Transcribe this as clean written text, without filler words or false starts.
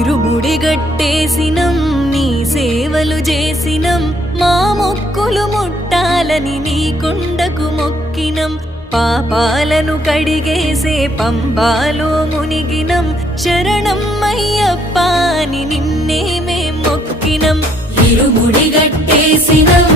ఇరుముడిగట్టేసినం నీ సేవలు చేసినం మా మొక్కులు ముట్టాలని నీ కొండకు మొక్కినం పాపాలను కడిగేసే పంబాలో మునిగినం శరణం అయ్యప్ప అని నిన్నే మేం మొక్కినం ఇరుముడిగట్టేసినం